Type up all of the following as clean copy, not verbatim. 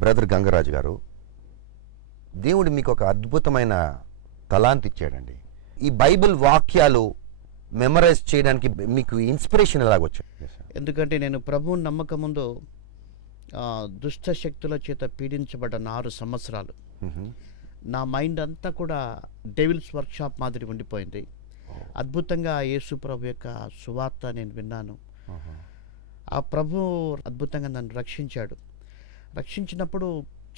Brother Gangaraju గారు, దేవుడు మీకు ఒక అద్భుతమైన తలాంత్ ఇచ్చాడండి. ఈ బైబిల్ వాక్యాలు మెమరైజ్ చేయడానికి మీకు ఇన్స్పిరేషన్ ఎలాగొచ్చింది? ఎందుకంటే నేను ప్రభువుని నమ్మక ముందు దుష్ట శక్తుల చేత పీడించబడ్డ 6 సంవత్సరాలు నా మైండ్ అంతా కూడా డెవిల్స్ వర్క్షాప్ మాదిరి ఉండిపోయింది. అద్భుతంగా యేసు ప్రభు యొక్క సువార్త నేను విన్నాను. ఆ ప్రభు అద్భుతంగా నన్ను రక్షించాడు. రక్షించినప్పుడు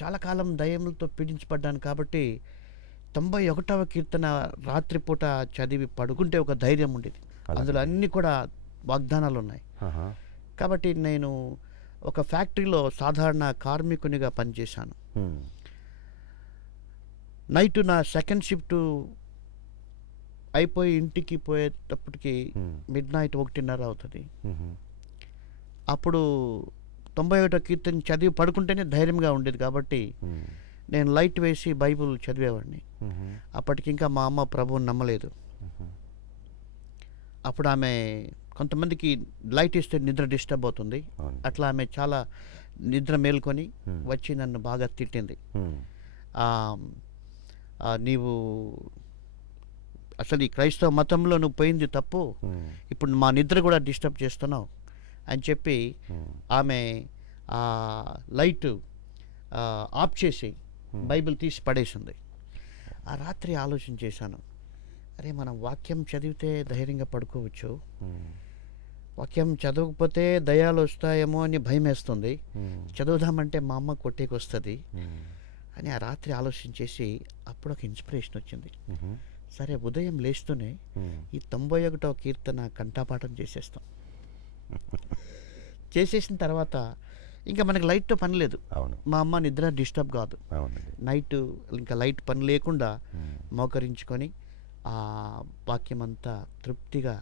చాలా కాలం దయ్యములతో పీడించబడ్డాను కాబట్టి 91వ కీర్తన రాత్రిపూట చదివి పడుకుంటే ఒక ధైర్యం ఉండేది. అందులో అన్నీ కూడా వాగ్దానాలు ఉన్నాయి. కాబట్టి నేను ఒక ఫ్యాక్టరీలో సాధారణ కార్మికునిగా పనిచేశాను. నైట్ నా సెకండ్ షిఫ్ట్ అయిపోయి ఇంటికి పోయేటప్పటికి మిడ్-నైట్ 1:30 అవుతుంది. అప్పుడు 91వ కీర్తన చదివి పడుకుంటేనే ధైర్యంగా ఉండేది కాబట్టి నేను లైట్ వేసి బైబుల్ చదివేవాడిని. అప్పటికి ఇంకా మా అమ్మ ప్రభువుని నమ్మలేదు. అప్పుడు ఆమె కొంతమందికి లైట్ ఇస్తే నిద్ర డిస్టర్బ్ అవుతుంది, అట్లా ఆమె చాలా నిద్ర మేల్కొని వచ్చి నన్ను బాగా తిట్టింది. నీవు అసలు ఈ క్రైస్తవ మతంలో నువ్వు పోయింది తప్పు, ఇప్పుడు మా నిద్ర కూడా డిస్టర్బ్ చేస్తున్నావు అని చెప్పి ఆమె లైట్ ఆఫ్ చేసి బైబిల్ తీసి పడేసింది. ఆ రాత్రి ఆలోచన చేశాను, అరే మనం వాక్యం చదివితే ధైర్యంగా పడుకోవచ్చు, వాక్యం చదవకపోతే దయ్యాలు వస్తాయేమో అని భయం వేస్తుంది, చదువుదామంటే మా అమ్మ కొట్టేకి వస్తుంది అని ఆ రాత్రి ఆలోచన చేసి అప్పుడు ఒక ఇన్స్పిరేషన్ వచ్చింది. సరే ఉదయం లేస్తూనే ఈ 91వ కీర్తన కంఠపాఠం చేసేస్తాం. చేసేసిన తర్వాత ఇంకా మనకి లైట్తో పని లేదు. మా అమ్మ నిద్ర డిస్టర్బ్ కాదు. నైట్ ఇంకా లైట్ పని లేకుండా మోకరించుకొని ఆ వాక్యం అంతా తృప్తిగా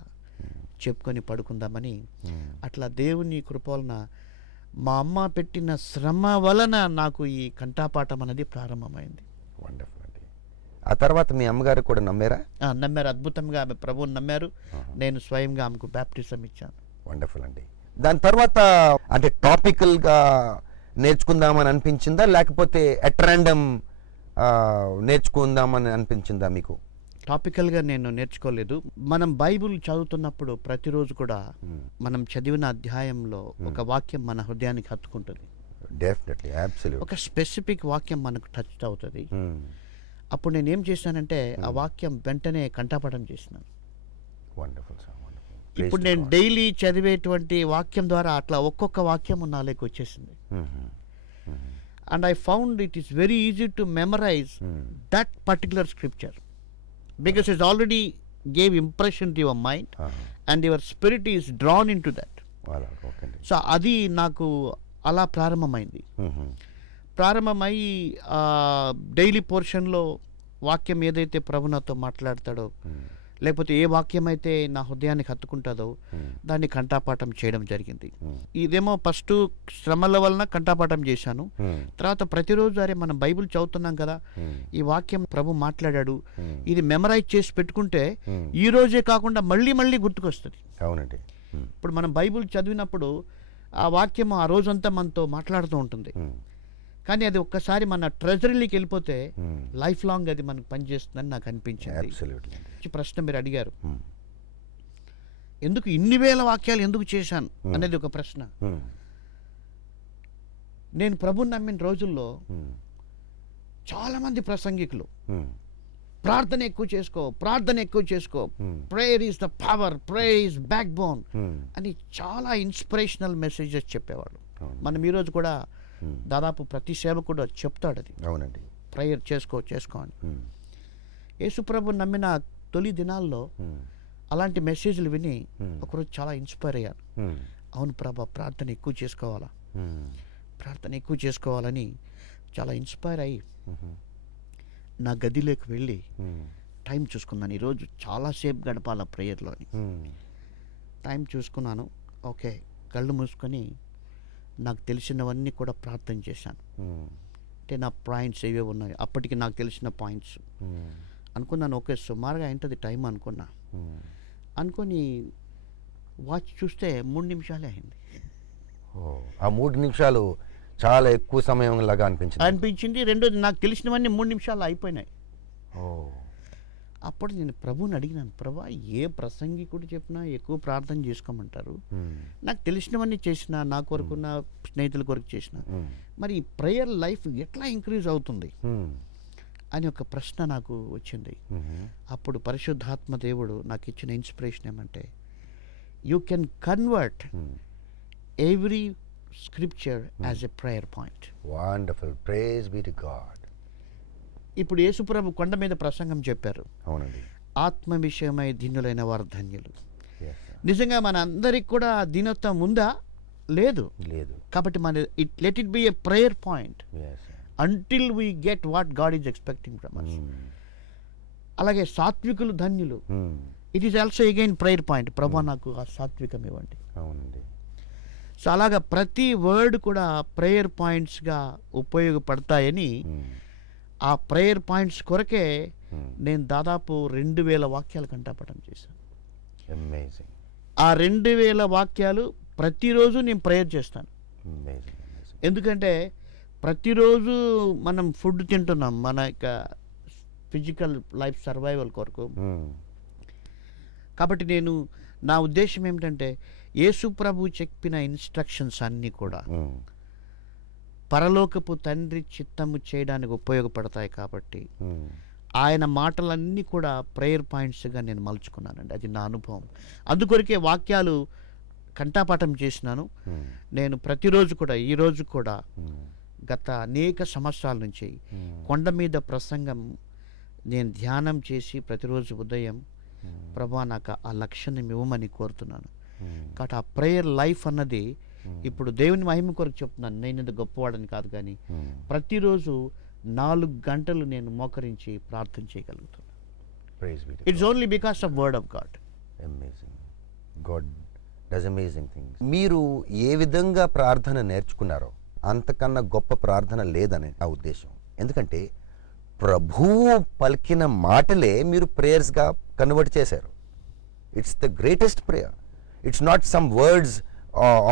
చెప్పుకొని పడుకుందామని అట్లా దేవుని కృప వలన మా అమ్మ పెట్టిన శ్రమ వలన నాకు ఈ కంఠపాఠం అనేది ప్రారంభమైంది. వండర్ఫుల్ అండి. ఆ తర్వాత మీ అమ్మగారు కూడా నమ్మారా? నమ్మారు. అద్భుతంగా ఆమె ప్రభువుని నమ్మారు. నేను స్వయంగా ఆమెకు బ్యాప్టిజం ఇచ్చాను. వండర్ఫుల్ అండి. దాని తర్వాత అంటే టాపికల్గా నేర్చుకుందామని అనిపించిందా, లేకపోతే అట్ ర్యాండమ్ నేర్చుకుందామని అనిపించిందా మీకు? టాపికల్గా నేను నేర్చుకోలేదు. మనం బైబిల్ చదువుతున్నప్పుడు ప్రతిరోజు కూడా మనం చదివిన అధ్యాయంలో ఒక వాక్యం మన హృదయానికి హత్తుకుంటుంది. Definitely, absolutely. ఒక స్పెసిఫిక్ వాక్యం మనకు టచ్ అవుతుంది. అప్పుడు నేను ఏం చేశానంటే ఆ వాక్యం వెంటనే కంఠపాఠం చేసినాను. Wonderful sir, wonderful. ఇప్పుడు నేను డైలీ చదివేటువంటి వాక్యం ద్వారా అట్లా ఒక్కొక్క వాక్యం నాలోకి వచ్చేసింది. And I found it is very easy to memorize that particular scripture because it already gave impression to your mind and your spirit is drawn into that. So అది నాకు అలా ప్రారంభమైంది. ప్రారంభమై డైలీ పోర్షన్లో వాక్యం ఏదైతే ప్రభు నాతో మాట్లాడతాడో, లేకపోతే ఏ వాక్యం అయితే నా హృదయానికి హత్తుకుంటుందో దాన్ని కంఠపాఠం చేయడం జరిగింది. ఇదేమో ఫస్ట్ శ్రమల వలన కంఠపాఠం చేశాను. తర్వాత ప్రతిరోజు అరే మనం బైబిల్ చదువుతున్నాం కదా, ఈ వాక్యం ప్రభు మాట్లాడాడు, ఇది మెమరైజ్ చేసి పెట్టుకుంటే ఈ రోజే కాకుండా మళ్ళీ మళ్ళీ గుర్తుకొస్తుంది. అవునండి. ఇప్పుడు మనం బైబిల్ చదివినప్పుడు ఆ వాక్యం ఆ రోజంతా మనతో మాట్లాడుతూ ఉంటుంది. కానీ అది ఒక్కసారి మన ట్రెజరీలోకి వెళ్ళిపోతే లైఫ్ లాంగ్ అది మనకు పనిచేస్తుందని నాకు అనిపించింది. ప్రశ్న మీరు అడిగారు, ఎందుకు ఇన్ని వేల వాక్యాలు ఎందుకు చేశాను అనేది ఒక ప్రశ్న. నేను ప్రభుని నమ్మిన రోజుల్లో చాలా మంది ప్రసంగికులు ప్రార్థన ఎక్కువ చేసుకో, ప్రార్థన ఎక్కువ చేసుకో, prayer is the power, prayer is back bone అని చాలా ఇన్స్పిరేషనల్ మెసేజెస్ చెప్పేవాళ్ళు. మనం ఈరోజు కూడా దాదాపు ప్రతి సేవకుడు చెప్తాడు అది. అవునండి, ప్రేయర్ చేసుకో అని. యేసుప్రభు నమ్మిన తొలి దినాల్లో అలాంటి మెసేజ్లు విని ఒకరోజు చాలా ఇన్స్పైర్ అయ్యాను. అవును ప్రభా, ప్రార్థన ఎక్కువ చేసుకోవాలా, ప్రార్థన ఎక్కువ చేసుకోవాలని చాలా ఇన్స్పైర్ అయ్యి నా గదిలోకి వెళ్ళి టైం చూసుకున్నాను. ఈరోజు చాలాసేపు గడపాల ప్రేయర్లో అని టైం చూసుకున్నాను. ఓకే, కళ్ళు మూసుకొని నాకు తెలిసినవన్నీ కూడా ప్రార్థన చేశాను. అంటే నా పాయింట్స్ ఏవే ఉన్నాయి అప్పటికి నాకు తెలిసిన పాయింట్స్ అనుకున్నాను. ఓకే, సుమారుగా ఏంటది టైం అనుకున్నా. అనుకొని వాచ్ చూస్తే 3 నిమిషాలే అయింది. ఆ 3 నిమిషాలు చాలా ఎక్కువ సమయం లాగా అనిపించింది. అనిపించింది. రెండోది నాకు తెలిసినవన్నీ 3 నిమిషాల్లో అయిపోయినాయి. ఓ అప్పుడు నేను ప్రభువుని అడిగినాను, ప్రభా ఏ ప్రసంగికుడు చెప్పినా ఎక్కువ ప్రార్థన చేసుకోమంటారు, నాకు తెలిసినవన్నీ చేసిన, నా కొరకు నా స్నేహితుల కొరకు చేసిన, మరి ఈ ప్రేయర్ లైఫ్ ఎట్లా ఇంక్రీజ్ అవుతుంది అని ఒక ప్రశ్న నాకు వచ్చింది. అప్పుడు పరిశుద్ధాత్మ దేవుడు నాకు ఇచ్చిన ఇన్స్పిరేషన్ ఏమంటే, you can convert every scripture as a prayer point. Wonderful, praise be to God. ఇప్పుడు యేసుప్రభు కొండ మీద ప్రసంగం చెప్పారు, అవునండి. ఆత్మ విషయమై ధన్యులైన వారు ధన్యులు. Yes, sir. నిజంగా మన అందరికి కూడా దీనత్వం ఉందా? లేదు. లేదు. కాబట్టి మన let it be a prayer point Yes, sir. Until we get what God is expecting from us. అలాగే సాత్వికులు ధన్యులు, it is also again prayer point. ప్రభా నాకు ఆ సాత్వికం ఇవ్వండి. అవునండి. సో అలాగా ప్రతి వర్డ్ కూడా ప్రేయర్ పాయింట్స్గా ఉపయోగపడతాయని, ఆ ప్రేయర్ పాయింట్స్ కొరకే నేను దాదాపు 2000 వాక్యాలు కంఠపాఠం చేశాను. అమేజింగ్. ఆ 2000 వాక్యాలు ప్రతిరోజు నేను ప్రేయర్ చేస్తాను. Amazing, amazing. ఎందుకంటే ప్రతిరోజు మనం ఫుడ్ తింటున్నాం మన యొక్క ఫిజికల్ లైఫ్ సర్వైవల్ కొరకు. కాబట్టి నేను, నా ఉద్దేశం ఏమిటంటే, యేసు ప్రభు చెప్పిన ఇన్స్ట్రక్షన్స్ అన్నీ కూడా పరలోకపు తండ్రి చిత్తము చేయడానికి ఉపయోగపడతాయి. కాబట్టి ఆయన మాటలన్నీ కూడా ప్రేయర్ పాయింట్స్గా నేను మలుచుకున్నానండి. అది నా అనుభవం. అందుకొరకే వాక్యాలు కంఠపాఠం చేసినాను. నేను ప్రతిరోజు కూడా, ఈరోజు కూడా, గత అనేక సంవత్సరాల నుంచి కొండ మీద ప్రసంగం నేను ధ్యానం చేసి ప్రతిరోజు ఉదయం, ప్రభా నాకు ఆ లక్ష్యాన్ని ఇవ్వమని కోరుతున్నాను. కాబట్టి ఆ ప్రేయర్ లైఫ్ అన్నది ఇప్పుడు దేవుని మహిమ కొరకు చెప్తున్నాను. నేను ఇంత గొప్పవాడని కాదు, కానీ ప్రతిరోజు 4 గంటలు నేను మోకరించి ప్రార్థన చేయగలుగుతున్నాను. It's only because of word of God. Amazing. God does amazing things. మీరు ఏ విధంగా ప్రార్థన నేర్చుకున్నారో అంతకన్నా గొప్ప ప్రార్థన లేదని నా ఉద్దేశం. ఎందుకంటే ప్రభువు పలికిన మాటలే మీరు ప్రేయర్స్గా కన్వర్ట్ చేశారు. It's the greatest prayer. It's not some words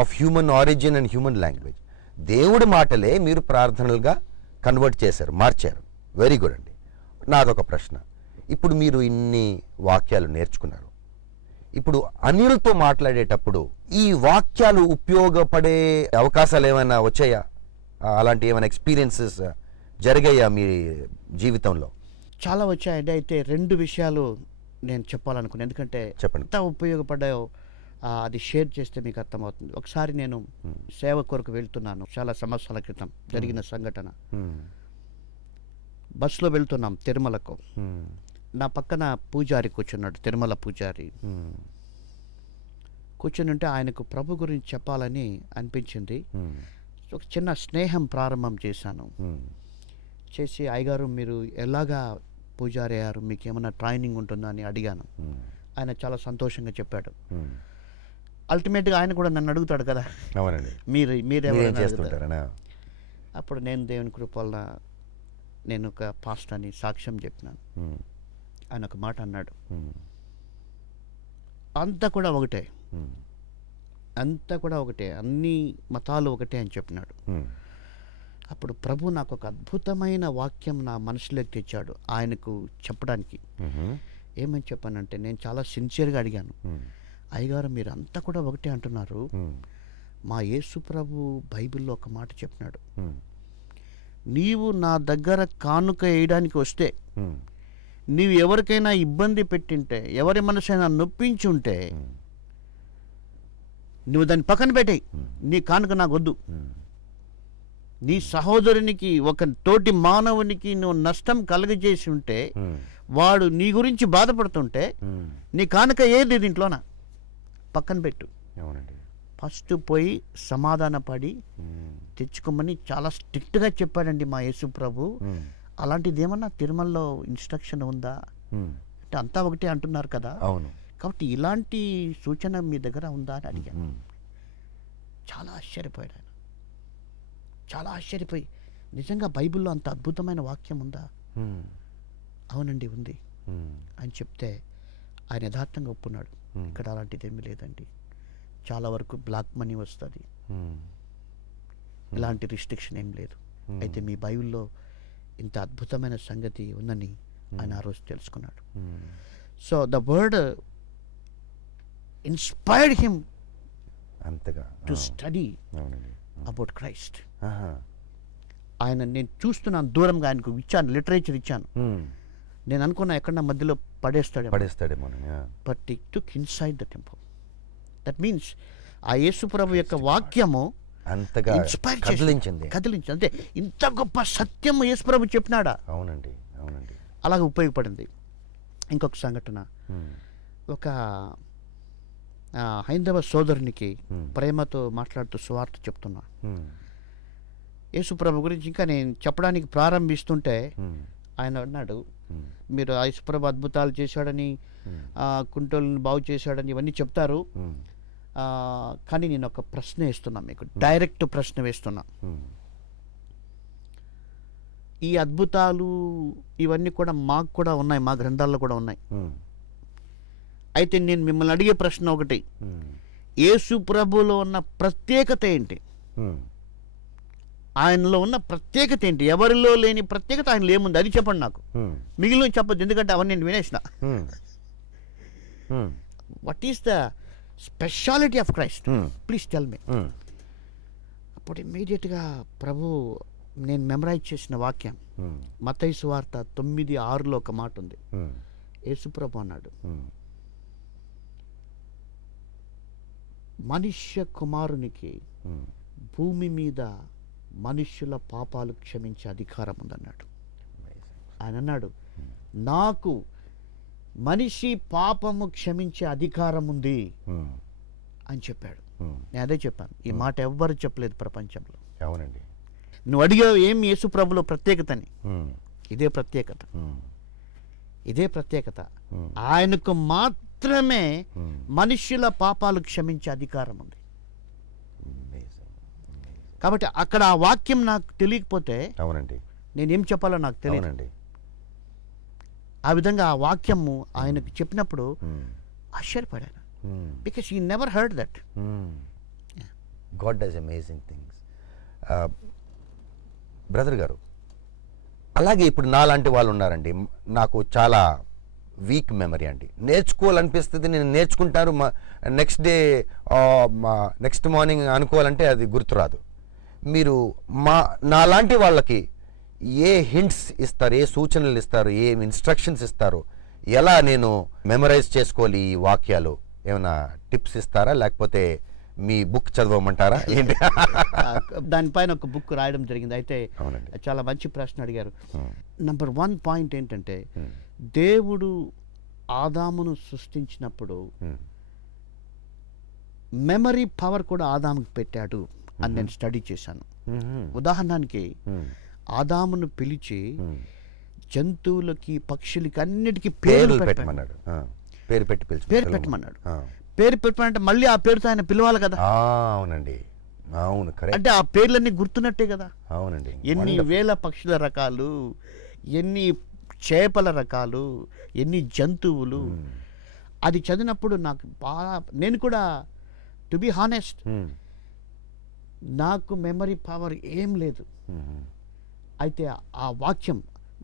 of human origin and human language. దేవుడి మాటలే మీరు ప్రార్థనలుగా కన్వర్ట్ చేశారు, మార్చారు. వెరీ గుడ్ అండి. నాదొక ప్రశ్న. ఇప్పుడు మీరు ఇన్ని వాక్యాలు నేర్చుకున్నారు. ఇప్పుడు అన్యులతో మాట్లాడేటప్పుడు ఈ వాక్యాలు ఉపయోగపడే అవకాశాలు ఏమైనా వచ్చాయా? అలాంటి ఏమైనా ఎక్స్పీరియన్సెస్ జరిగాయా మీ జీవితంలో? చాలా వచ్చాయండి. అయితే 2 విషయాలు నేను చెప్పాలనుకున్నాను. ఎందుకంటే చెప్పండి. ఎంత ఉపయోగపడ్డాయో అది షేర్ చేస్తే మీకు అర్థమవుతుంది. ఒకసారి నేను సేవ కొరకు వెళ్తున్నాను, చాలా సంవత్సరాల క్రితం జరిగిన సంఘటన. బస్సులో వెళ్తున్నాం తిరుమలకు. నా పక్కన పూజారి కూర్చున్నాడు, తిరుమల పూజారి కూర్చుని ఉంటే ఆయనకు ప్రభు గురించి చెప్పాలని అనిపించింది. ఒక చిన్న స్నేహం ప్రారంభం చేశాను. చేసి, అయ్యగారు మీరు ఎలాగా పూజారి అయ్యారు, మీకు ఏమైనా ట్రైనింగ్ ఉంటుందా అని అడిగాను. ఆయన చాలా సంతోషంగా చెప్పాడు. అల్టిమేట్గా ఆయన కూడా నన్ను అడుగుతాడు కదా, అవునండి, మీరేం చేస్తుంటారనా? అప్పుడు నేను దేవుని కృప వల్ల నేను ఒక పాస్టర్ అని సాక్ష్యం చెప్పినాను. ఆయన ఒక మాట అన్నాడు, అంతా కూడా ఒకటే, అంతా కూడా ఒకటే, అన్ని మతాలు ఒకటే అని చెప్పినాడు. అప్పుడు ప్రభు నాకు ఒక అద్భుతమైన వాక్యం నా మనసులోకి తెచ్చాడు ఆయనకు చెప్పడానికి. ఏమని చెప్పానంటే, నేను చాలా సిన్సియర్గా అడిగాను, అయ్యగారు మీరు అంతా కూడా ఒకటే అంటున్నారు, మా యేసు ప్రభు బైబిల్లో ఒక మాట చెప్పినాడు, నీవు నా దగ్గర కానుక వేయడానికి వస్తే, నీవు ఎవరికైనా ఇబ్బంది పెట్టింటే, ఎవరి మనసైనా నొప్పించుంటే నువ్వు దాన్ని పక్కన పెట్టేయి, నీ కానుక నాకు వద్దు. నీ సహోదరునికి, ఒక తోటి మానవునికి నువ్వు నష్టం కలుగజేసి ఉంటే, వాడు నీ గురించి బాధపడుతుంటే, నీ కానుక ఏది దీంట్లోన పక్కన పెట్టు. ఫస్ట్ పోయి సమాధానపడి తెచ్చుకోమని చాలా స్ట్రిక్ట్గా చెప్పాడండి మా యేసు ప్రభు. అలాంటిది ఏమన్నా తిరుమలలో ఇన్స్ట్రక్షన్ ఉందా అంటే, అంతా ఒకటే అంటున్నారు కదా, అవును, కాబట్టి ఇలాంటి సూచన మీ దగ్గర ఉందా అని అడిగాను. చాలా ఆశ్చర్యపోయాడు ఆయన, చాలా ఆశ్చర్యపోయి, నిజంగా బైబిల్లో అంత అద్భుతమైన వాక్యం ఉందా? అవునండి ఉంది అని చెప్తే ఆయన యథార్థంగా ఒప్పున్నాడు, ఇక్కడ అలాంటిది ఏమీ లేదండి, చాలా వరకు బ్లాక్ మనీ వస్తుంది, ఎలాంటి రిస్ట్రిక్షన్ ఏం లేదు. అయితే మీ బైబిల్లో ఇంత అద్భుతమైన సంగతి ఉందని ఆయన ఆ రోజు తెలుసుకున్నాడు. So the word inspired him అంతగా టు స్టడీ అవునండి. About Christ. ఆహా. ఆయన నేను చూస్తున్నాను దూరంగా, ఆయనకు ఇచ్చాను, లిటరేచర్ ఇచ్చాను. నేను అనుకున్నా ఎక్కడ మధ్యలో పడేస్తాడేమో. But he took inside the temple. That means ఆ యేసుప్రభు యొక్క వాక్యము అంతగా ఇన్స్పైర్ కదిలించింది. అంటే ఇంత గొప్ప సత్యం యేసుప్రభు చెప్పినాడా, అవునండి, అవునండి. అలాగ ఉపయోగపడింది. ఇంకొక సంఘటన, ఒక హైందవ సోదరునికి ప్రేమతో మాట్లాడుతూ సువార్త చెప్తున్నా. యేసుప్రభు గురించి ఇంకా నేను చెప్పడానికి ప్రారంభిస్తుంటే ఆయన అన్నాడు, మీరు యేసుప్రభు అద్భుతాలు చేశాడని, కుంటోళ్ళని బాగు చేశాడని ఇవన్నీ చెప్తారు, కానీ నేను ఒక ప్రశ్న వేస్తున్నా, మీకు డైరెక్ట్ ప్రశ్న వేస్తున్నా. ఈ అద్భుతాలు ఇవన్నీ కూడా మాకు కూడా ఉన్నాయి, మా గ్రంథాల్లో కూడా ఉన్నాయి. అయితే నేను మిమ్మల్ని అడిగే ప్రశ్న ఒకటి, యేసు ప్రభులో ఉన్న ప్రత్యేకత ఏంటి? ఆయనలో ఉన్న ప్రత్యేకత ఏంటి? ఎవరిలో లేని ప్రత్యేకత ఆయనలో ఏముంది అది చెప్పండి నాకు. మిగిలిన చెప్పొద్దు, ఎందుకంటే అవన్నీ నేను వినేసిన. What is the speciality of Christ? Please tell me. అప్పుడు ఇమ్మీడియట్గా ప్రభు, నేను మెమరైజ్ చేసిన వాక్యం మత్తయి సువార్త 9:6 ఒక మాట ఉంది. యేసుప్రభు అన్నాడు, మనుష్య కుమారునికి భూమి మీద మనుష్యుల పాపాలు క్షమించే అధికారం ఉందన్నాడు. ఆయన అన్నాడు, నాకు మనిషి పాపము క్షమించే అధికారం ఉంది అని చెప్పాడు. నేను అదే చెప్పాను, ఈ మాట ఎవ్వరు చెప్పలేదు ప్రపంచంలో. అవునండి. నువ్వు అడిగావు ఏం యేసు ప్రభులో ప్రత్యేకతని, ఇదే ప్రత్యేకత, ఇదే ప్రత్యేకత. ఆయనకు మాత్రమే మనుష్యుల పాపాలు క్షమించే అధికారం ఉంది. కాబట్టి అక్కడ ఆ వాక్యం నాకు తెలియకపోతే అవునండి నేనేం చెప్పాలో నాకు తెలియదు. ఆ విధంగా ఆ వాక్యము ఆయనకు చెప్పినప్పుడు ఆశ్చర్యపడాను. Because he never heard that. God does amazing things. Brother గారు, అలాగే ఇప్పుడు నాలాంటి వాళ్ళు ఉన్నారండి, నాకు చాలా వీక్ మెమరీ అండి. నేర్చుకోవాలనిపిస్తుంది, నేను నేర్చుకుంటాను, నెక్స్ట్ డే నెక్స్ట్ మార్నింగ్ అనుకోవాలంటే అది గుర్తురాదు. మీరు నాలాంటి వాళ్ళకి ఏ హింట్స్ ఇస్తారు, ఏ సూచనలు ఇస్తారు, ఏ ఇన్స్ట్రక్షన్స్ ఇస్తారు, ఎలా నేను మెమరైజ్ చేసుకోవాలి ఈ వాక్యాలు? ఏమైనా టిప్స్ ఇస్తారా, లేకపోతే మీ బుక్ చదవమంటారా ఏంటి? దానిపైన ఒక బుక్ రాయడం జరిగింది. అయితే చాలా మంచి ప్రశ్న అడిగారు. నంబర్ 1 పాయింట్ ఏంటంటే, దేవుడు ఆదామును సృష్టించినప్పుడు మెమరీ పవర్ కూడా ఆదాముకు పెట్టాడు అని నేను స్టడీ చేశాను. ఉదాహరణకి ఆదామును పిలిచి జంతువులకి, పక్షులకి అన్నిటికీ పేరు పెట్టమన్నాడు. పేరు పెట్టమన్నాడు. పేరు పెట్టమంటే మళ్ళీ ఆ పేరుతో ఆయన పిలవాలి కదా. అవునండి, అవును, కరెక్ట్. అంటే ఆ పేర్లన్నీ గుర్తున్నట్టే కదా. అవునండి. ఎన్ని వేల పక్షుల రకాలు, ఎన్ని చేపల రకాలు, ఎన్ని జంతువులు, అది చదివినప్పుడు నాకు బాగా, నేను కూడా టు బి హానెస్ట్, నాకు మెమరీ పవర్ ఏం లేదు. అయితే ఆ వాక్యం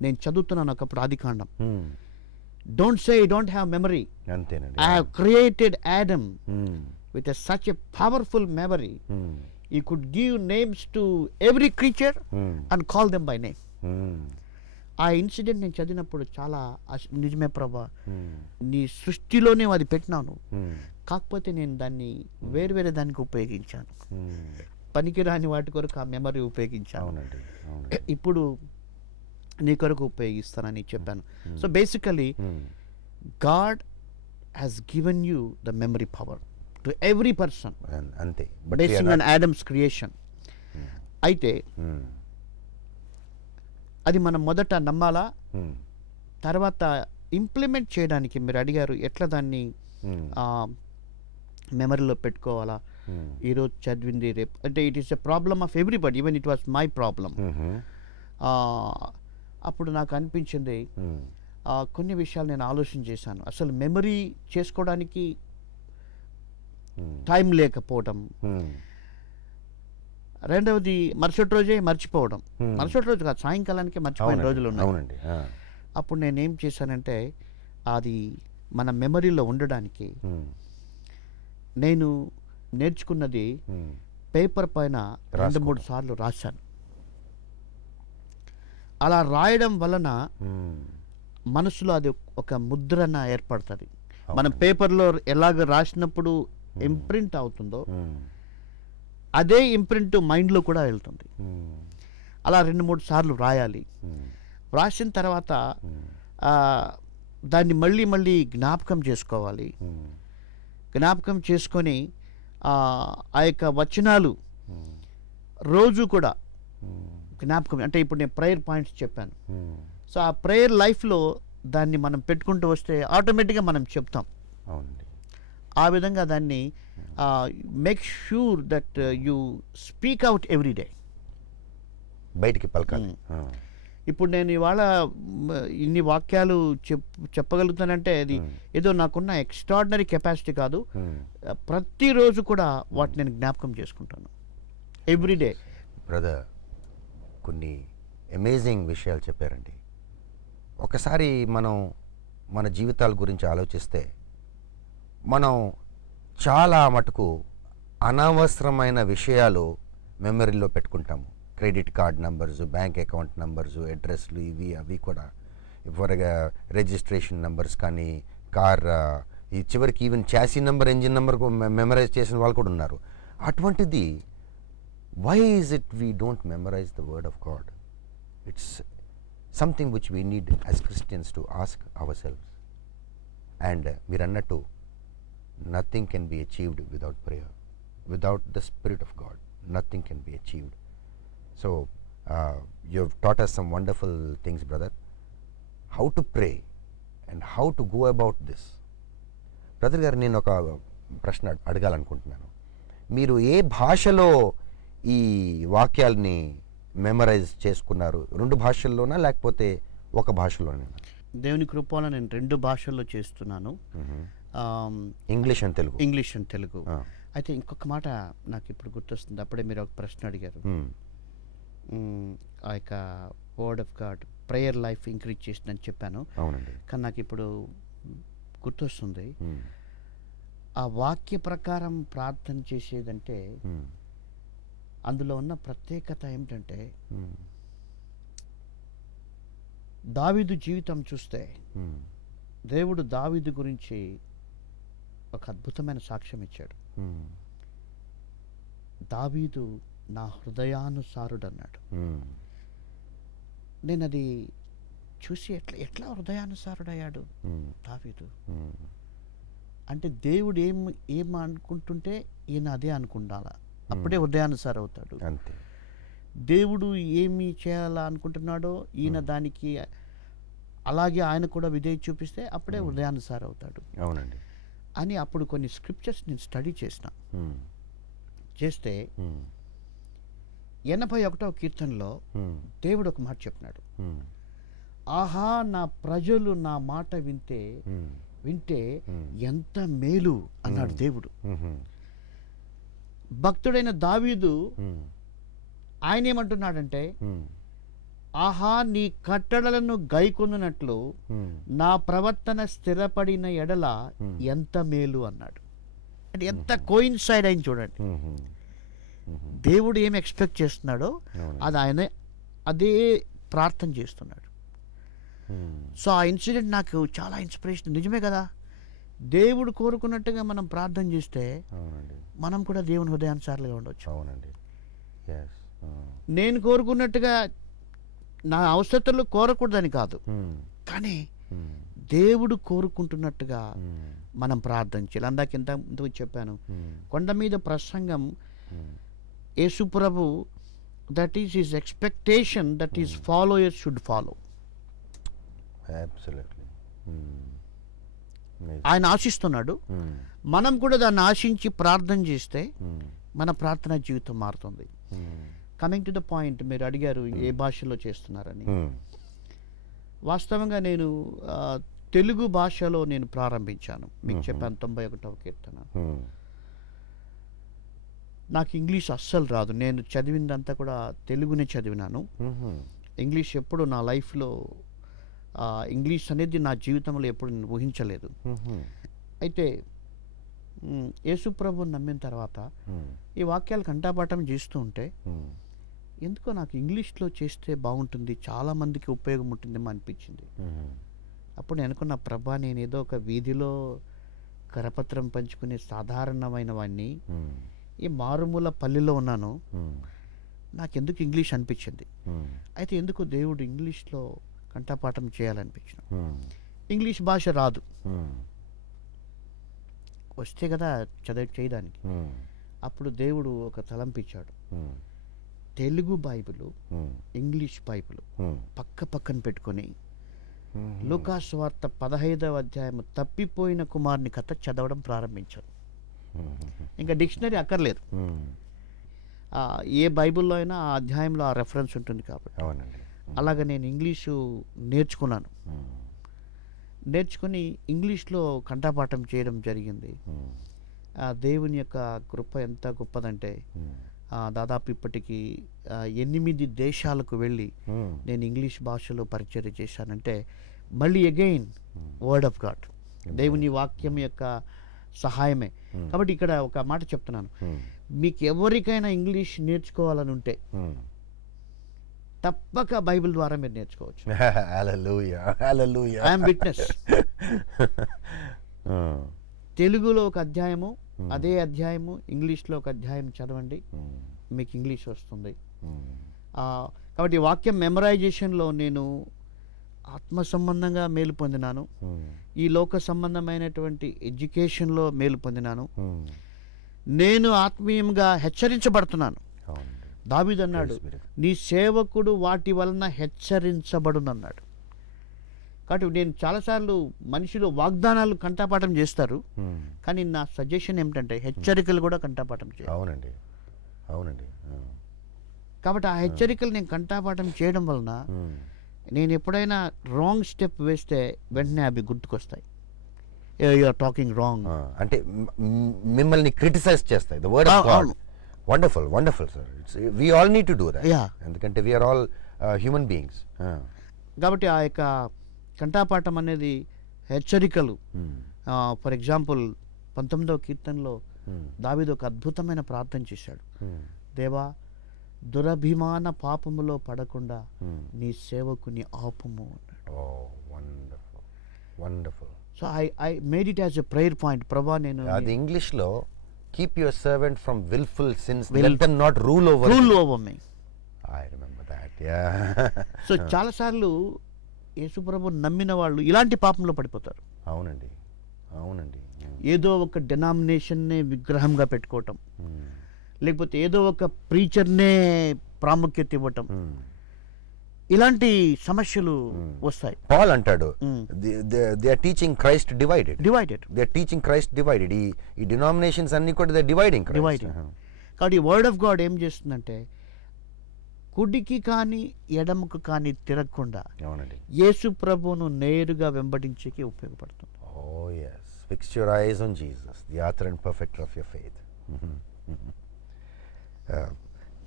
నేను చదువుతున్నాను ఒకప్పుడు, ఆదికాండం. Don't say you don't have memory. I have created Adam with such a powerful memory. He could give names to every creature and call them by name. ఆ ఇన్సిడెంట్ నేను చదివినప్పుడు చాలా నిజమే ప్రభా, నీ సృష్టిలోనే అది పెట్టినాను, కాకపోతే నేను దాన్ని వేరే దానికి ఉపయోగించాను, పనికిరాని వాటి కొరకు ఆ మెమరీ ఉపయోగించాను, ఇప్పుడు నీ కొరకు ఉపయోగిస్తానని చెప్పాను. So basically God has given you the memory power to every person, అంతే, బేస్డ్ ఆన్ ఆడమ్స్ క్రియేషన్. అయితే అది మనం మొదట నమ్మాలా, తర్వాత ఇంప్లిమెంట్ చేయడానికి మీరు అడిగారు ఎట్లా దాన్ని మెమరీలో పెట్టుకోవాలా. ఈరోజు చదివింది రేపు అంటే it is a problem of everybody, even it was my problem. అప్పుడు నాకు అనిపించింది, కొన్ని విషయాలు నేను ఆలోచన చేశాను. అసలు మెమరీ చేసుకోవడానికి టైం లేకపోవడం, రెండవది మరుసటి రోజే మర్చిపోవడం. Hmm. మరుసటి రోజు కాదు, సాయంకాలానికి మర్చిపోయిన రోజులు ఉన్నాయి. అవునండి. అప్పుడు నేనేం చేశానంటే, అది మన మెమరీలో ఉండడానికి నేను నేర్చుకున్నది పేపర్ పైన 2-3 సార్లు రాశాను. అలా రాయడం వలన మనసులో అది ఒక ముద్రణ ఏర్పడుతుంది. మనం పేపర్లో ఎలాగ రాసినప్పుడు ఇంప్రింట్ అవుతుందో అదే ఇంప్రింట్ మైండ్లో కూడా వెళ్తుంది. అలా 2-3 సార్లు రాయాలి. రాసిన తర్వాత దాన్ని మళ్ళీ మళ్ళీ జ్ఞాపకం చేసుకోవాలి. జ్ఞాపకం చేసుకొని ఆ యొక్క వచనాలు రోజు కూడా జ్ఞాపకం, అంటే ఇప్పుడు నేను ప్రేయర్ పాయింట్స్ చెప్పాను. సో ఆ ప్రేయర్ లైఫ్లో దాన్ని మనం పెట్టుకుంటూ వస్తే ఆటోమేటిక్గా మనం చెప్తాం. ఆ విధంగా దాన్ని make sure that you speak out every day, బయటికి పలకాలి. ఇప్పుడు నేను ఇవాళ ఇన్ని వాక్యాలు చెప్పగలుగుతానంటే అది ఏదో నాకున్న ఎక్స్ట్రాడినరీ కెపాసిటీ కాదు. ప్రతిరోజు కూడా వాటిని నేను జ్ఞాపకం చేసుకుంటాను ఎవ్రీడే. బ్రదర్, కొన్ని అమేజింగ్ విషయాలు చెప్పారండి. ఒకసారి మనం మన జీవితాల గురించి ఆలోచిస్తే మనం చాలా మటుకు అనవసరమైన విషయాలు మెమరీలో పెట్టుకుంటాము. Credit card numbers, bank account numbers, అడ్రస్లు, ఇవి అవి కూడా, ఫర్గా రిజిస్ట్రేషన్ నెంబర్స్ కానీ, కార్ ఈ చివరికి even chassis number, engine number memorise చేసిన వాళ్ళు కూడా ఉన్నారు. అటువంటిది why is it we don't memorize the word of God? It's something which we need as Christians to ask ourselves. And మీరు అన్నట్టు nothing can be achieved without prayer. Without the Spirit of God, nothing can be achieved. So you've taught us some wonderful things, brother. How to pray and how to go about this. Brother గారు, నేను ఒక ప్రశ్న అడగాలనుకుంటున్నాను. మీరు ఏ భాషలో ఈ వాక్యాలని memorise చేసుకున్నారు? 2 భాషల్లోనా లేకపోతే ఒక భాషలోనే? దేవుని కృపలో నేను 2 భాషల్లో చేస్తున్నాను, English and Telugu. English and Telugu. అయితే ఇంకొక మాట నాకు ఇప్పుడు గుర్తొస్తుంది. అప్పుడే మీరు ఒక ప్రశ్న అడిగారు. ఆ యొక్క word of God prayer life increase చేసిందని చెప్పాను. అవునండి. కానీ నాకు ఇప్పుడు గుర్తొస్తుంది, ఆ వాక్య ప్రకారం ప్రార్థన చేసేదంటే అందులో ఉన్న ప్రత్యేకత ఏమిటంటే, దావీదు జీవితం చూస్తే దేవుడు దావీదు గురించి ఒక అద్భుతమైన సాక్ష్యం ఇచ్చాడు. దావీదు నా హృదయానుసారుడు అన్నాడు. నేను అది చూసి ఎట్లా హృదయానుసారుడయ్యాడు దావీదు అంటే, దేవుడు ఏం అనుకుంటుంటే ఈయన అదే అనుకుండాలా, అప్పుడే హృదయానుసారం అవుతాడు. అంతే. దేవుడు ఏమి చేయాలా అనుకుంటున్నాడో ఈయన దానికి అలాగే ఆయన కూడా విధేయత చూపిస్తే అప్పుడే హృదయానుసారం అవుతాడు. అవునండి. అని అప్పుడు కొన్ని స్క్రిప్చర్స్ నేను స్టడీ చేస్తే 81వ కీర్తనలో దేవుడు ఒక మాట చెప్పినాడు. ఆహా, నా ప్రజలు నా మాట వింటే ఎంత మేలు అన్నాడు దేవుడు. భక్తుడైన దావీదు ఆయన ఏమంటున్నాడంటే, ఆహా, నీ కట్టడలను గైకొనున్నట్లు నా ప్రవర్తన స్థిరపడిన ఎడల ఎంత మేలు అన్నాడు. అంటే ఎంత కోయిన్సైడ్ అయింది చూడండి. దేవుడు ఏం ఎక్స్పెక్ట్ చేస్తున్నాడో అది ఆయన అదే ప్రార్థన చేస్తున్నాడు. సో ఆ ఇన్సిడెంట్ నాకు చాలా ఇన్స్పిరేషన్. నిజమే కదా, దేవుడు కోరుకున్నట్టుగా మనం ప్రార్థన చేస్తే మనం కూడా దేవుని హృదయానుసారులుగా ఉండవచ్చు. అవునండి. నేను కోరుకున్నట్టుగా నా అవసరతలు కోరకూడదని కాదు, కానీ దేవుడు కోరుకుంటున్నట్టుగా మనం ప్రార్థన చేయాలి. ఇంతకు చెప్పాను, కొండ మీద ప్రసంగం యేసుప్రభు, that is his expectation that is followers should follow. ఆయన ఆశిస్తున్నాడు, మనం కూడా దాన్ని ఆశించి ప్రార్థన చేస్తే మన ప్రార్థనా జీవితం మారుతుంది. కమింగ్ టు ద పాయింట్, మీరు అడిగారు ఏ భాషలో చేస్తున్నారని. వాస్తవంగా నేను తెలుగు భాషలో నేను ప్రారంభించాను. మీకు చెప్పాను 91వ కీర్తన. నాకు ఇంగ్లీష్ అస్సలు రాదు. నేను చదివిందంతా కూడా తెలుగునే చదివినాను. ఇంగ్లీష్ ఎప్పుడు నా లైఫ్లో ఇంగ్లీష్ అనేది నా జీవితంలో ఎప్పుడు నేను ఊహించలేదు. అయితే యేసుప్రభుని నమ్మిన తర్వాత ఈ వాక్యాలు కంఠపాఠం చేస్తూ ఉంటే ఎందుకో నాకు ఇంగ్లీష్లో చేస్తే బాగుంటుంది, చాలామందికి ఉపయోగం ఉంటుందేమో అనిపించింది. అప్పుడు నేను అనుకున్న, ప్రభా, నేను ఏదో ఒక వీధిలో కరపత్రం పంచుకునే సాధారణమైన వాడిని, ఈ మారుమూల పల్లెలో ఉన్నాను, నాకెందుకు ఇంగ్లీష్ అనిపించింది. అయితే ఎందుకు దేవుడు ఇంగ్లీష్లో కంఠపాఠం చేయాలనిపించిన. ఇంగ్లీష్ భాష రాదు, వస్తే కదా చేయడానికి. అప్పుడు దేవుడు ఒక తలంపిచ్చాడు. తెలుగు బైబిలు, ఇంగ్లీష్ బైబిలు పక్కన పెట్టుకొని లూకాసు వార్త 15వ అధ్యాయం తప్పిపోయిన కుమారుని కథ చదవడం ప్రారంభించాను. ఇంకా డిక్షనరీ అక్కర్లేదు. ఏ బైబిల్లో అయినా ఆ అధ్యాయంలో ఆ రెఫరెన్స్ ఉంటుంది కాబట్టి. అలాగ నేను ఇంగ్లీషు నేర్చుకున్నాను. నేర్చుకుని ఇంగ్లీష్లో కంఠపాఠం చేయడం జరిగింది. దేవుని యొక్క కృప ఎంత గొప్పదంటే దాదాపు ఇప్పటికి 8 దేశాలకు వెళ్ళి నేను ఇంగ్లీష్ భాషలో పరిచర్య చేశానంటే మళ్ళీ అగైన్ వర్డ్ ఆఫ్ గాడ్, దేవుని వాక్యం యొక్క సహాయమే. కాబట్టి ఇక్కడ ఒక మాట చెప్తున్నాను, మీకు ఎవరికైనా ఇంగ్లీష్ నేర్చుకోవాలని ఉంటే తప్పక బైబిల్ ద్వారా మీరు నేర్చుకోవచ్చు. I'm witness. తెలుగులో ఒక అధ్యాయము, అదే అధ్యాయము ఇంగ్లీష్లో ఒక అధ్యాయం చదవండి, మీకు ఇంగ్లీష్ వస్తుంది. కాబట్టి వాక్యం మెమరైజేషన్లో నేను ఆత్మ సంబంధంగా మేలు పొందినాను, ఈ లోక సంబంధమైనటువంటి ఎడ్యుకేషన్లో మేలు పొందినాను. నేను ఆత్మీయంగా హెచ్చరించబడుతున్నాను. దావీదు అన్నాడు, నీ సేవకుడు వాటి వలన హెచ్చరించబడునన్నాడు. కాబట్టి నేను చాలాసార్లు మనుషులు వాగ్దానాలు కంఠపాఠం చేస్తారు, కానీ నా సజెషన్ ఏమిటంటే హెచ్చరికలు కూడా కంఠపాఠం చేయాలి. అవునండి, అవునండి. కాబట్టి ఆ హెచ్చరికలు నేను కంఠపాఠం చేయడం వలన నేను ఎప్పుడైనా రాంగ్ స్టెప్ వేస్తే వెంటనే అవి గుర్తుకొస్తాయి. యు ఆర్ టాకింగ్ రాంగ్ అంటే మిమ్మల్ని క్రిటిసైజ్ చేస్తాయి. The word of God. Wonderful, wonderful sir. We all need to do that. ఎందుకంటే we are all human beings. కాబట్టి ఆ యొక్క కంఠపాఠం అనేది హెచ్చరికలు. ఫర్ ఎగ్జాంపుల్ 19వ కీర్తనలో దావీదు ఒక అద్భుతమైన ప్రార్థన చేశాడు. దేవా, దురభిమాన పాపములో పడకుండా నీ సేవకుని ఆపుము అన్నాడు. So I made it as a prayer point. ప్రభా, నేను అది ఇంగ్లీష్ లో keep your servant from wilful since, let them not rule over me. I remember that. So చాలా సార్లు యేసుప్రభు నమ్మిన వాళ్ళు ఇలాంటి పాపంలో పడిపోతారు. అవునండి, అవునండి. ఏదో ఒక డినామినేషన్నే విగ్రహంగా పెట్టుకోవటం, లేకపోతే ఏదో ఒక ప్రీచర్నే ప్రాముఖ్యత ఇవ్వటం, ఇలాంటి సమస్యలు వస్తాయి. పాల్ అంటాడు, they are teaching Christ divided. They are teaching Christ divided. ఈ డినామినేషన్స్ అన్ని కూడా దే ఆర్ డివైడింగ్. కాబట్టి వర్డ్ ఆఫ్ గాడ్ ఏం చేస్తుందంటే కుడికి కానీ ఎడమకు కానీ తిరగకుండా యేసు ప్రభువును నేరుగా వెంబడించేకి ఉపయోగపడుతుంది. Oh yes, fix your eyes on Jesus, the author and perfecter of your faith.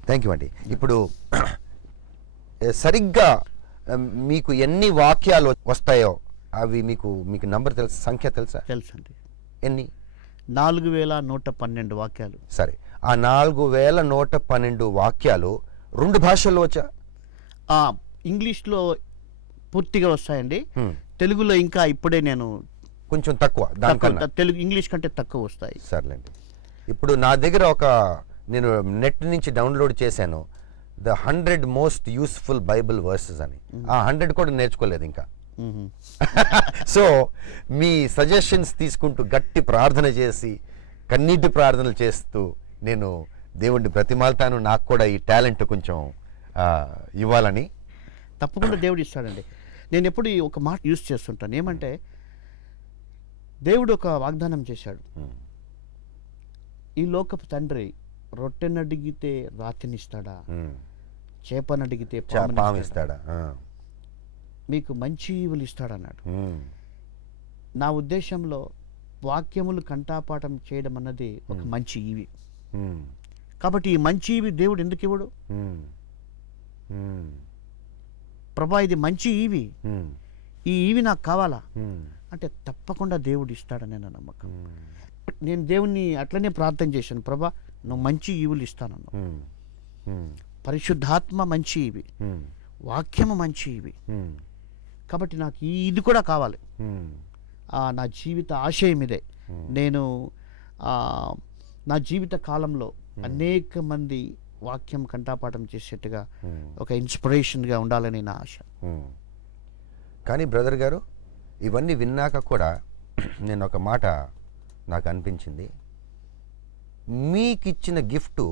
Thank you అండి. ఇప్పుడు సరిగ్గా మీకు ఎన్ని వాక్యాలు వస్తాయో అవి మీకు నంబర్ తెలుసా, సంఖ్య తెలుసా? తెలుసండి. ఎన్ని? 4112 వాక్యాలు. సరే, ఆ 4112 వాక్యాలు 2 భాషల్లో వచ్చా? ఇంగ్లీష్లో పూర్తిగా వస్తాయండి. తెలుగులో ఇంకా ఇప్పుడే నేను కొంచెం తక్కువ, తెలుగు ఇంగ్లీష్ కంటే తక్కువ వస్తాయి. సర్లేండి. ఇప్పుడు నా దగ్గర నేను నెట్ నుంచి డౌన్లోడ్ చేశాను, the 100 most useful Bible versus అని. ఆ 100 కూడా నేర్చుకోలేదు ఇంకా. సో మీ సజెషన్స్ తీసుకుంటూ గట్టి ప్రార్థన చేసి కన్నీటి ప్రార్థనలు చేస్తూ నేను దేవుడిని బ్రతిమాలతాను, నాకు కూడా ఈ టాలెంట్ కొంచెం ఇవ్వాలని. తప్పకుండా దేవుడు ఇస్తాడండి. నేను ఎప్పుడు ఒక మాట యూజ్ చేస్తుంటాను, ఏమంటే దేవుడు ఒక వాగ్దానం చేశాడు. ఈ లోకపు తండ్రి రొట్టెనడిగితే రాతినిస్తాడా, చేపనడిగితే పామిస్తాడా, మీకు మంచి ఈవులు ఇస్తాడన్నాడు. నా ఉద్దేశంలో వాక్యములు కంఠపాఠం చేయడం అన్నది ఒక మంచి ఈవి. కాబట్టి ఈ మంచి ఈవి దేవుడు ఎందుకు ఇవ్వడు? ప్రభా ఇది మంచి ఈవి, ఈ ఈవి నాకు కావాలా అంటే తప్పకుండా దేవుడు ఇస్తాడని నా నమ్మకం. నేను దేవుణ్ణి అట్లనే ప్రార్థన చేశాను, ప్రభా నువ్వు మంచి ఈవులు ఇస్తానన్నా. పరిశుద్ధాత్మ మంచి ఇవి, వాక్యము మంచి ఇవి, కాబట్టి నాకు ఇది కూడా కావాలి. నా జీవిత ఆశయం ఇదే. నేను నా జీవిత కాలంలో అనేక మంది వాక్యం కంఠపాఠం చేసేట్టుగా ఒక ఇన్స్పిరేషన్గా ఉండాలని నా ఆశ. కానీ బ్రదర్ గారు, ఇవన్నీ విన్నాక కూడా నేను ఒక మాట నాకు అనిపించింది, మీకు ఇచ్చిన గిఫ్ట్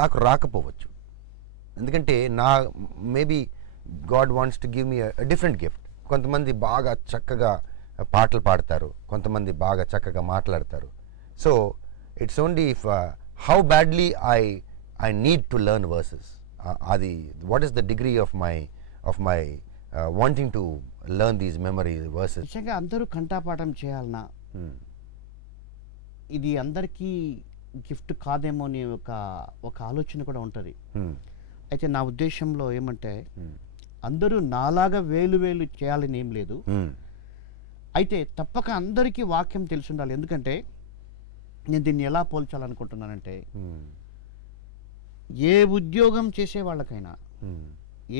నాకు రాకపోవచ్చు. ఎందుకంటే maybe God wants to give me different gift. కొంతమంది బాగా చక్కగా పాటలు పాడతారు, కొంతమంది బాగా చక్కగా మాట్లాడతారు. So it's only if how badly I need to learn verses. అది what is the degree of my wanting to learn these memory verses. నిజంగా అందరూ కంఠపాఠం చేయాలన్నా ఇది అందరికీ గిఫ్ట్ కాదేమో అని ఒక ఆలోచన కూడా ఉంటుంది. అయితే నా ఉద్దేశంలో ఏమంటే అందరూ నాలాగా వేలు చేయాలని ఏం లేదు. అయితే తప్పక అందరికీ వాక్యం తెలిసి ఉండాలి. ఎందుకంటే నేను దీన్ని ఎలా పోల్చాలనుకుంటున్నానంటే, ఏ ఉద్యోగం చేసే వాళ్ళకైనా,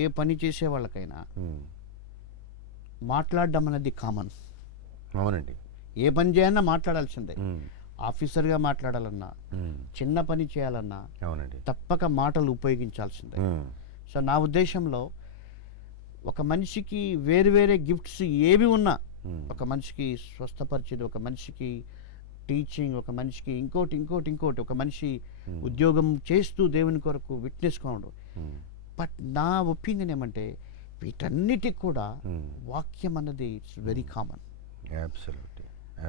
ఏ పని చేసే వాళ్ళకైనా మాట్లాడడం అనేది కామన్. అవునండి. ఏ పని చేయాలన్నా మాట్లాడాల్సిందే. ఆఫీసర్గా మాట్లాడాలన్నా, చిన్న పని చేయాలన్నా అవునండి తప్పక మాటలు ఉపయోగించాల్సిందే. సో నా ఉద్దేశంలో ఒక మనిషికి వేరే గిఫ్ట్స్ ఏవి ఉన్నా, ఒక మనిషికి స్వస్థపరిచేది, ఒక మనిషికి టీచింగ్, ఒక మనిషికి ఇంకోటి, ఒక మనిషి ఉద్యోగం చేస్తూ దేవుని కొరకు విట్నెస్ కావడం. బట్ నా ఒపీనియన్ ఏమంటే వీటన్నిటికి కూడా వాక్యం అన్నది ఇట్స్ వెరీ కామన్.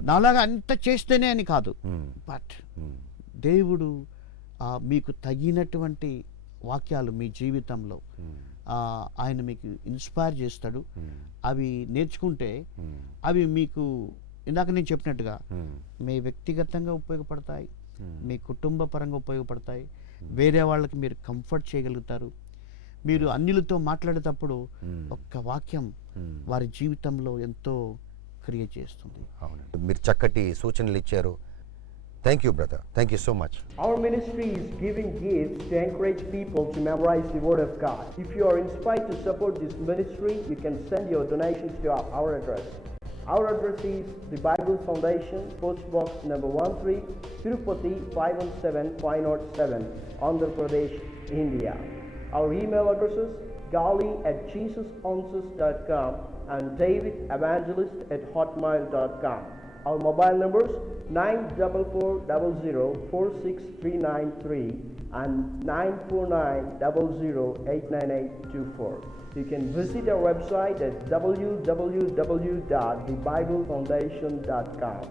నాలాగా అంత చేస్తేనే అని కాదు, బట్ దేవుడు మీకు తగినటువంటి వాక్యాలు మీ జీవితంలో ఆయన మీకు ఇన్స్పైర్ చేస్తాడు. అవి నేర్చుకుంటే అవి మీకు ఇందాక నేను చెప్పినట్టుగా మీ వ్యక్తిగతంగా ఉపయోగపడతాయి, మీ కుటుంబ పరంగా ఉపయోగపడతాయి, వేరే వాళ్ళకి మీరు కంఫర్ట్ చేయగలుగుతారు. మీరు అన్యులతో మాట్లాడేటప్పుడు ఒక్క వాక్యం వారి జీవితంలో ఎంతో క్రియేట్ చేస్తుంది. అవునండి, మీరు చక్కటి సూచనలు ఇచ్చారు. Thank you, brother. Thank you so much. Our ministry is giving gifts to encourage people to memorize the Word of God. If you are inspired to support this ministry, you can send your donations to our address. Our address is the Bible Foundation, Post Box number 13, Tirupati 517507, Andhra Pradesh, India. Our email addresses gali@jesusanswers.com and davidevangelist@hotmail.com. Our mobile numbers 94400 and 94900898824. You can visit our website at www.thebiblefoundation.com.